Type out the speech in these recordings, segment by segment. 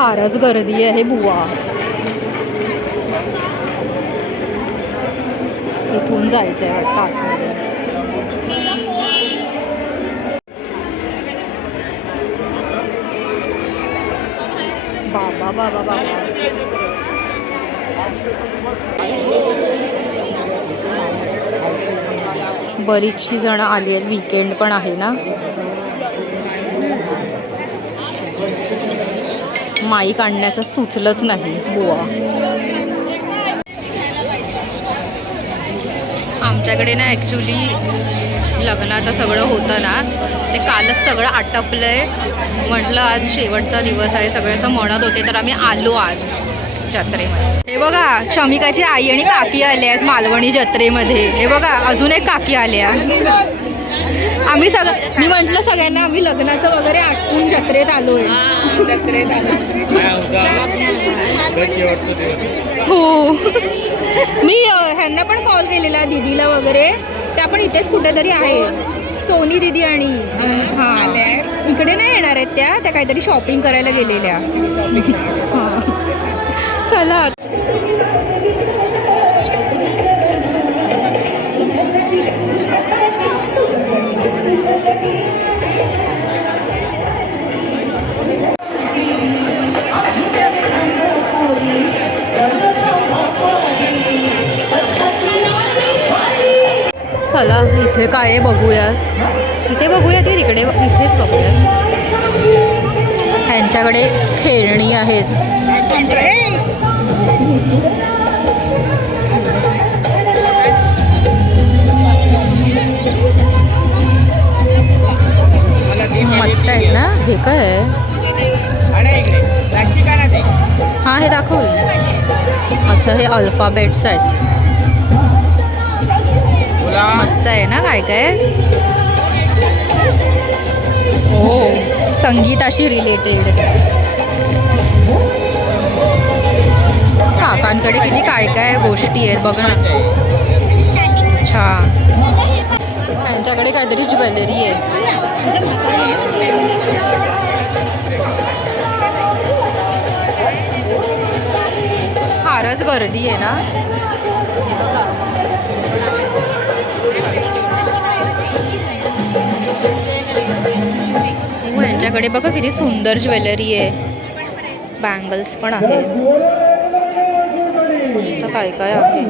फारच गर्दी आहे बुवा. इथून जायचं आहे वाटतं आतमध्ये. बाबा बाबा बाबा, बरीचशी जण आली आहेत. वीकेंड पण आहे ना. माईक आणण्याचं सुचलंच नाही बुवा. आमच्याकडे ना ॲक्च्युली लग्नाचं सगळं होतं ना, ते कालच सगळं आटपलं आहे. म्हटलं आज शेवटचा दिवस आहे, सगळे असं म्हणत होते, तर आम्ही आलो आज जत्रेमध्ये. हे बघा, शमिकाची आई आणि काकी आल्या आहेत मालवणी जत्रेमध्ये. हे बघा, अजून एक काकी आल्या. आम्ही मी म्हटलं सगळ्यांना आम्ही लग्नाचं वगैरे आटपून जत्रेत आलो आहे. हो, मी ह्यांना पण कॉल केलेला, दीदीला वगैरे. त्या पण इथेच कुठेतरी आहेत, सोनी दीदी. आणि हां, इकडे नाही येणार आहेत त्या काहीतरी शॉपिंग करायला गेलेल्या. हां, चला. चला, इथे काय आहे बघूया. इथे बघूया की तिकडे? इथेच बघूया. ह्यांच्याकडे खेळणी आहेत. मस्त आहेत ना. हे काय आहे? हां, हे दाखव. अच्छा, हे अल्फाबेट्स आहेत. मस्त आहे ना. काय काय? हो, संगीताशी रिलेटेड. काकांकडे किती काय काय गोष्टी आहेत बघ ना. अच्छा, त्यांच्याकडे काहीतरी ज्वेलरी आहे. फारच गर्दी आहे ना. यांच्याकडे बघा किती सुंदर ज्वेलरी आहे. बँगल्स पण आहेत. मस्त काय काय आहे.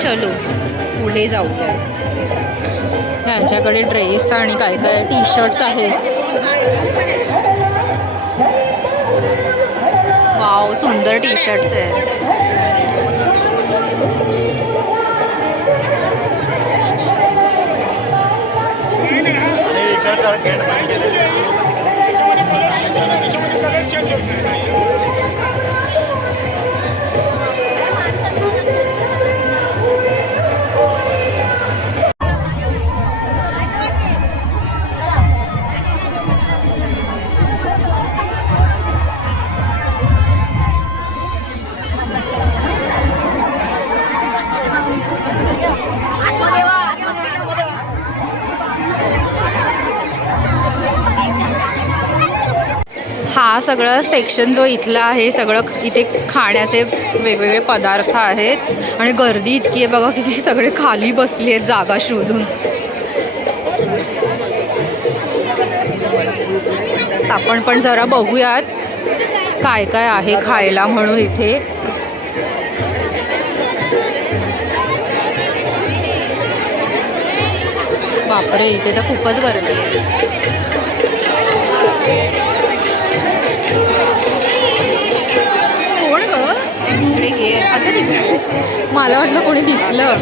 चलो पुढे जाऊया. यांच्याकडे ड्रेस आणि काय काय टी शर्ट्स आहेत. वाव, सुंदर टी शर्ट्स आहेत. हा सगळं सेक्शन जो इथला आहे, सगळं इथे खाण्याचे वेगवेगळे पदार्थ आहेत. आणि गर्दी इतकी आहे बघा, किती सगळे खाली बसली आहेत जागा शोधून. आपण पण जरा बघूयात काय काय आहे खायला म्हणून इथे. बापरे, इथे तर खूपच गर्दी आहे. कोण ग इकडे? घे. अच्छा, तिकडे मला वाटलं कोणी दिसलं.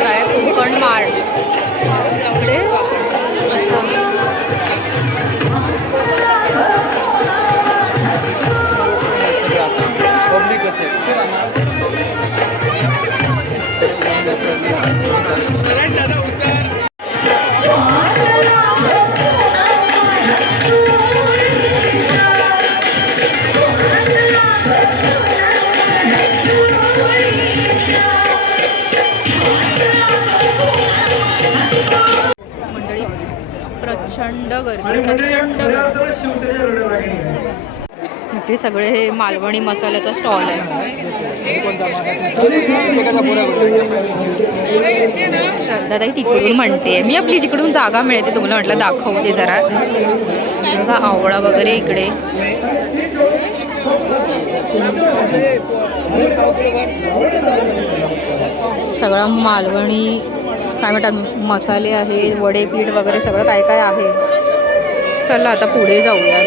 काय कोकण मार्ट इकडे. अच्छा, ते सगळे हे मालवणी मसाल्याचा स्टॉल आहे. श्रद्धाताई तिकडून म्हणते, मी आपली जिकडून जागा मिळते तुम्हाला म्हटलं दाखवते जरा. बघा आवळा वगैरे इकडे. सगळा मालवणी काय म्हणतात मसाले आहे, वडे पीठ वगैरे सगळं काय काय आहे. चला आता पुढे जाऊया.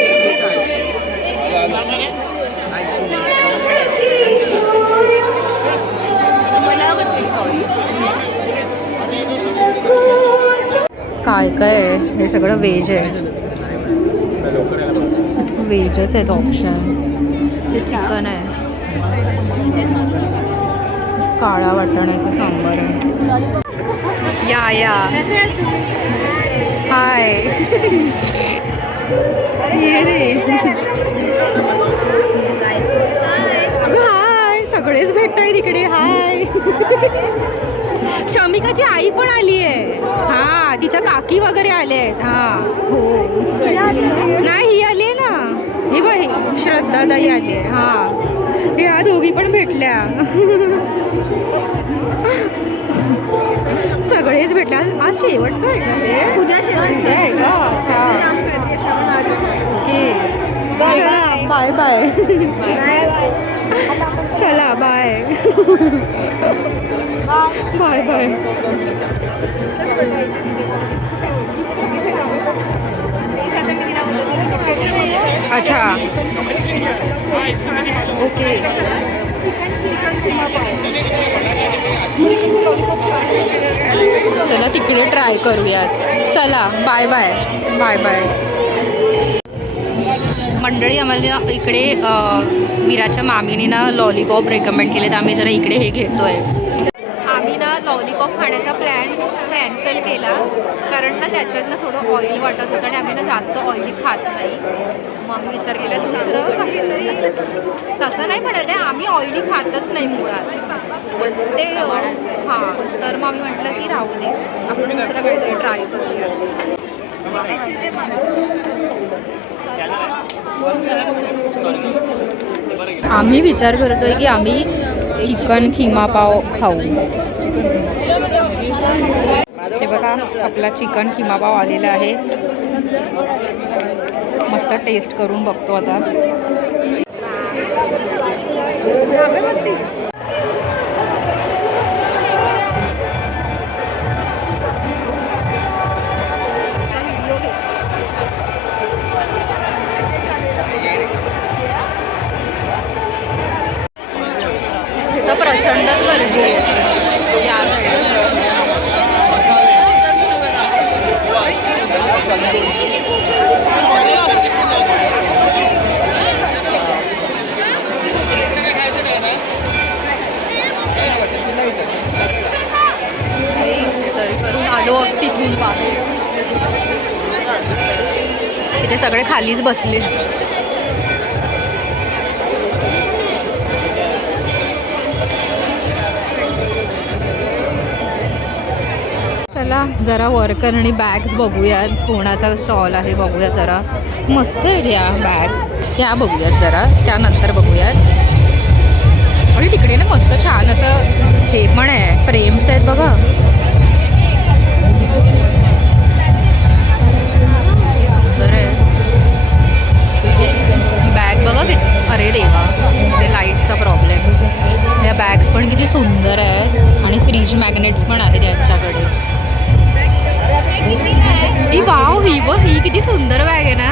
काय काय आहे हे सगळं व्हेज आहे. व्हेजच आहेत ऑप्शन. हे चिकन आहे, काळा वाटाण्याचा सांबार आहे. या हाय ये रे. अगं हाय, सगळेच भेटताय तिकडे. हाय शमिकाची आई पण आली आहे. हा तिच्या काकी वगैरे आले आहेत. हा हो नाही ही आली आहे ना, ही बाई श्रद्धाताई आली आहे. हा या दोघी पण भेटल्या. सगळेच भेटल्या. आज शेवटचं आहे का हे? उद्या शेवटचं आहे का? अच्छा ओके चला बाय बाय. चला बाय बाय बाय. अच्छा ओके चला तिकडे ट्राय करूयात. चला बाय बाय बाय बाय. मंडळी आम्हाला इकडे वीराच्या मामीने ना लॉलीपॉप रेकमेंड केले तर आम्ही जरा इकडे हे घेतोय. आम्ही ना लॉलीपॉप खाण्याचा प्लॅन कॅन्सल केला कारण ना त्याच्यात ना थोडं ऑइल वाटत होतं आणि आम्ही ना जास्त ऑइली खात नाही. मग आम्ही विचार केला दुसरं काहीतरी. तसं नाही म्हणत आहे, आम्ही ऑइली खातच नाही मुळात ते. हां तर मग आम्ही म्हटलं की राहू दे, आपण दुसरं काहीतरी ट्राय करूया. आम्ही विचार करतोय की आम्ही चिकन खिमा पाव खाऊ. हे बघा आपला चिकन खिमा पाव आलेला आहे. मस्त टेस्ट करून बघतो आता. प्रचंडच गर्दी आहे या तरी करून आलो तिथून बाहेर. इथे सगळे खालीच बसले. चला जरा वर्कर आणि बॅग्स बघूयात. कोणाचा स्टॉल आहे बघूयात जरा. मस्त आहेत या बॅग्स, त्या बघूयात जरा, त्यानंतर बघूयात. आणि तिकडे ना मस्त छान असं हे पण आहे, फ्रेम्स आहेत बघा. सुंदर आहे बॅग बघा. अरे देवा ते लाईटचा प्रॉब्लेम. या बॅग्स पण किती सुंदर आहेत आणि फ्रीज मॅग्नेट्स पण आहेत यांच्याकडे. ही वाव ही किती सुंदर बॅग आहे ना.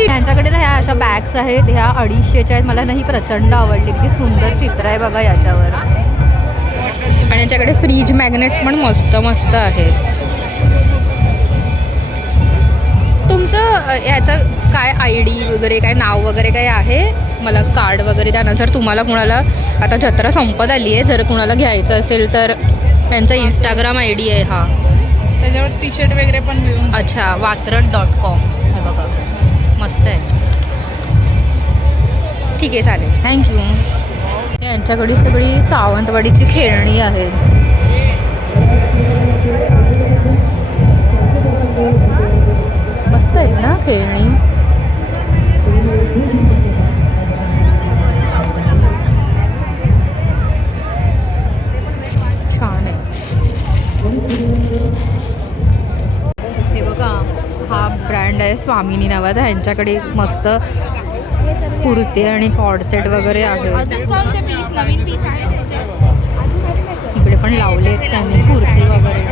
यांच्याकडे ना ह्या अशा बॅग्स आहेत, ह्या 250च्या आहेत. मला ना ही प्रचंड आवडली. किती सुंदर चित्र आहे बघा याच्यावर. आणि याच्याकडे फ्रीज मॅग्नेट्स पण मस्त मस्त आहेत. तुमचं याचं काय ID वगैरे काय नाव वगैरे काय आहे? मला कार्ड वगैरे द्या ना. जर तुम्हाला कुणाला आता जत्रा संपत आली आहे, जर कुणाला घ्यायचं असेल तर त्यांचा Instagram ID आहे हा. त्याच्यावर टी-शर्ट वगैरे पण मिळून. अच्छा वात्रट.com हे बघा मस्त आहे. ठीक आहे चालेल थँक्यू. यांच्याकडे सगळी सावंतवाडीची खेळणी आहेत. खेळणी. छान आहे. हे बघा, हा ब्रँड आहे स्वामिनी नावाचा. ह्यांच्याकडे मस्त कुर्ते आणि कॉर्डसेट वगैरे आहे. नवीन पीस आहे इकडे पण लावले आहेत त्यांनी कुर्ते वगैरे.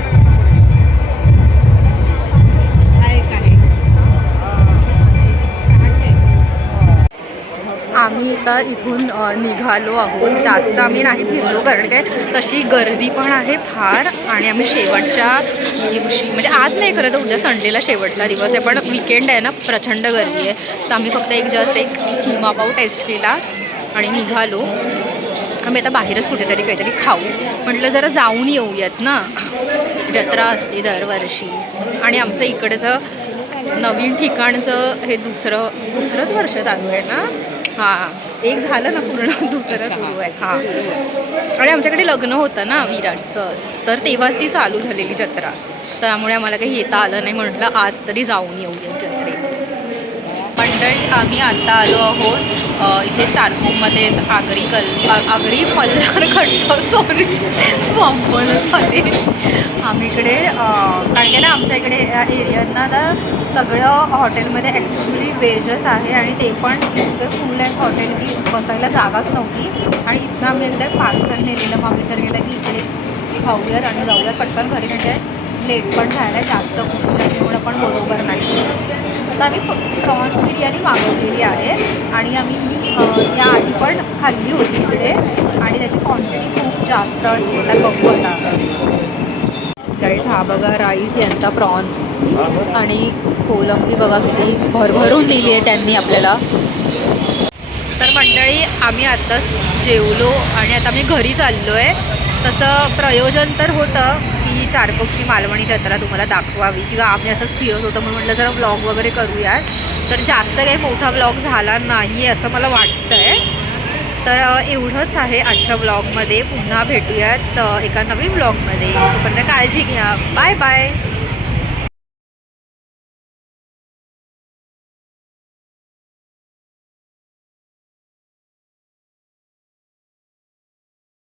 आम्ही आता इथून निघालो आहोत. जास्त आम्ही नाही फिरलो कारण काय तशी गर्दी पण आहे फार. आणि आम्ही शेवटच्या दिवशी, म्हणजे आज नाही करत, उद्या संडेला शेवटचा दिवस आहे, पण विकेंड आहे ना, प्रचंड गर्दी आहे. तर आम्ही फक्त जस्ट एक किमा पाव टेस्ट केला आणि निघालो. आम्ही आता बाहेरच कुठेतरी काहीतरी खाऊ म्हटलं, जरा जाऊन येऊयात ना. जत्रा असते दरवर्षी आणि आमचं इकडचं नवीन ठिकाणचं हे दुसरंच वर्ष चालू आहे ना. हां, एक झालं ना पूर्ण, दुसरं सुरू आहे. हां, आणि आमच्याकडे लग्न होतं ना विराजचं, तर तेव्हाच ती चालू झालेली जत्रा. त्यामुळे आम्हाला काही येता आलं नाही. म्हटलं आज तरी जाऊन येऊया जत्रेत. मंडळी, आम्ही आत्ता आलो आहोत इथे चारकोपमध्ये आगरी मल्हार खंड, सॉरी पंपनच झाले. आम्ही इकडे कारण की ना आमच्या इकडे या एरियांना ना सगळं हॉटेलमध्ये ॲक्च्युली व्हेजच आहे आणि ते पण इतकं फुल आहे हॉटेल की बसायला जागाच नव्हती. आणि इथनं आम्ही एकदा पार्सल नेलेलं. मग विचार केला की इकडे खाऊयात आणि जाऊयात पटकन घरी, म्हणजे लेट पण झालं जास्त उशिरा पण बरोबर नाही. तर आम्ही प्रॉन्स बिर्याणी मागवलेली आहे आणि आम्ही ही याआधी पण खाल्ली होती इकडे आणि त्याची क्वांटिटी खूप जास्त असते. तर बघू आता. गाईज, हा बघा राईस यांचा प्रॉन्स आणि कोलंबी बघा किती भरभरून दिली आहे त्यांनी आपल्याला. तर मंडळी, आम्ही आत्ताच जेवलो आणि आता आम्ही घरी चाललो आहे. तसं प्रयोजन तर होतं की चारकोपची मालवणी जत्रा तुम्हाला दाखवावी किंवा आम्ही असंच फिरत होतो म्हणून म्हटलं जरा व्लॉग वगैरे करूयात. तर जास्त काही मोठा व्लॉग झाला नाही असं मला वाटतं आहे. तर एवढंच आहे आजच्या व्लॉगमध्ये. पुन्हा भेटूयात एका नवीन व्लॉगमध्ये. तोपर्यंत काळजी घ्या. Bye bye.